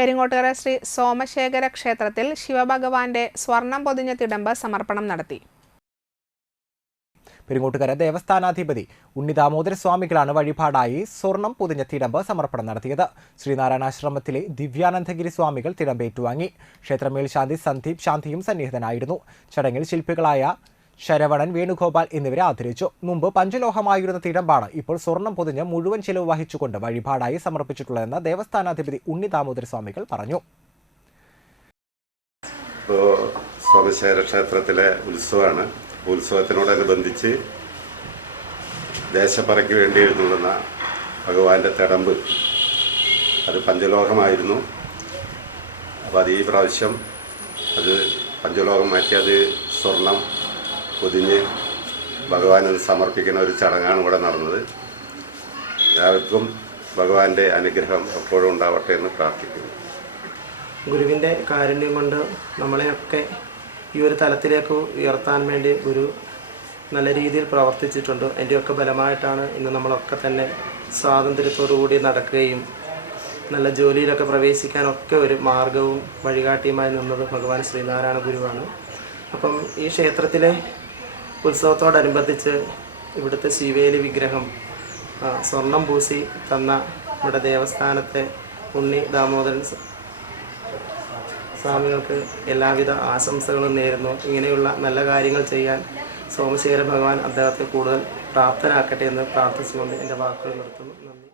പെരിങ്ങോട്ടുകര ശ്രീ സോമശേഖര ക്ഷേത്രത്തിൽ ശിവഭഗവാന്റെ സ്വർണം പൊതിഞ്ഞ തിടമ്പ് സമർപ്പണം നടത്തി. പെരിങ്ങോട്ടുകര ദേവസ്ഥാനാധിപതി ഉണ്ണി ദാമോദര സ്വാമികളാണ് വഴിപാടായി സ്വർണം പൊതിഞ്ഞ തിടമ്പ് സമർപ്പണം നടത്തിയത്. ശ്രീനാരായണാശ്രമത്തിലെ ദിവ്യാനന്ദഗിരി സ്വാമികൾ തിടമ്പേറ്റുവാങ്ങി. ക്ഷേത്രമേൽ ക്ഷേത്രമേൽശാന്തി സന്ദീപ് ശാന്തിയും സന്നിഹിതനായിരുന്നു. ചടങ്ങിൽ ശില്പികളായ ശരവണൻ വേണുഗോപാൽ എന്നിവരെ ആദരിച്ചു. മുമ്പ് പഞ്ചലോഹമായിരുന്ന തിടമ്പാണ് ഇപ്പോൾ സ്വർണം പൊതിഞ്ഞ് മുഴുവൻ ചിലവ് വഹിച്ചുകൊണ്ട് വഴിപാടായി സമർപ്പിച്ചിട്ടുള്ളതെന്ന് ദേവസ്ഥാനാധിപതി ഉണ്ണി ദാമോദര സ്വാമികൾ പറഞ്ഞു. സ്വാമിശേര ക്ഷേത്രത്തിലെ ഉത്സവമാണ്. ഉത്സവത്തിനോടനുബന്ധിച്ച് ദേശപ്പറയ്ക്ക് വേണ്ടി എഴുന്നള്ളുന്ന ഭഗവാന്റെ തിടമ്പ്. അത് പഞ്ചലോകമായിരുന്നു അപ്പോൾ അത് ഈ പ്രാവശ്യം അത് പഞ്ചലോകം മാറ്റി അത് സ്വർണം പൊതിഞ്ഞ് ഭഗവാന് സമർപ്പിക്കുന്ന ഒരു ചടങ്ങാണ് ഇവിടെ നടന്നത്. എല്ലാവർക്കും ഭഗവാന്റെ അനുഗ്രഹം എപ്പോഴും ഉണ്ടാവട്ടെ എന്ന് പ്രാർത്ഥിക്കുന്നു. ഗുരുവിന്റെ കാരുണ്യം കൊണ്ട് നമ്മളെയൊക്കെ ഈ ഒരു തലത്തിലേക്ക് ഉയർത്താൻ വേണ്ടി ഗുരു നല്ല രീതിയിൽ പ്രവർത്തിച്ചിട്ടുണ്ട്. അതിന്റെയൊക്കെ ബലമായിട്ടാണ് ഇന്ന് നമ്മളൊക്കെ തന്നെ സ്വാതന്ത്ര്യത്തോടു കൂടി നടക്കുകയും നല്ല ജോലിയിലൊക്കെ പ്രവേശിക്കാനൊക്കെ ഒരു മാർഗവും വഴികാട്ടിയുമായി നിന്നത് ഭഗവാൻ ശ്രീനാരായണ ഗുരുവാണ്. അപ്പം ഈ ക്ഷേത്രത്തിലെ ഉത്സവത്തോടനുബന്ധിച്ച് ഇവിടുത്തെ ശിവേലി വിഗ്രഹം സ്വർണം പൂശി തന്ന നമ്മുടെ ദേവസ്ഥാനത്തെ ഉണ്ണി ദാമോദരൻ സ്വാമികൾക്ക് എല്ലാവിധ ആശംസകളും നേരുന്നു. ഇങ്ങനെയുള്ള നല്ല കാര്യങ്ങൾ ചെയ്യാൻ സോമശേഖര ഭഗവാൻ അദ്ദേഹത്തെ കൂടുതൽ പ്രാപ്തനാക്കട്ടെ എന്ന് പ്രാർത്ഥിച്ചുകൊണ്ട് എന്റെ വാക്കുകൾ നിർത്തുന്നു. നന്ദി.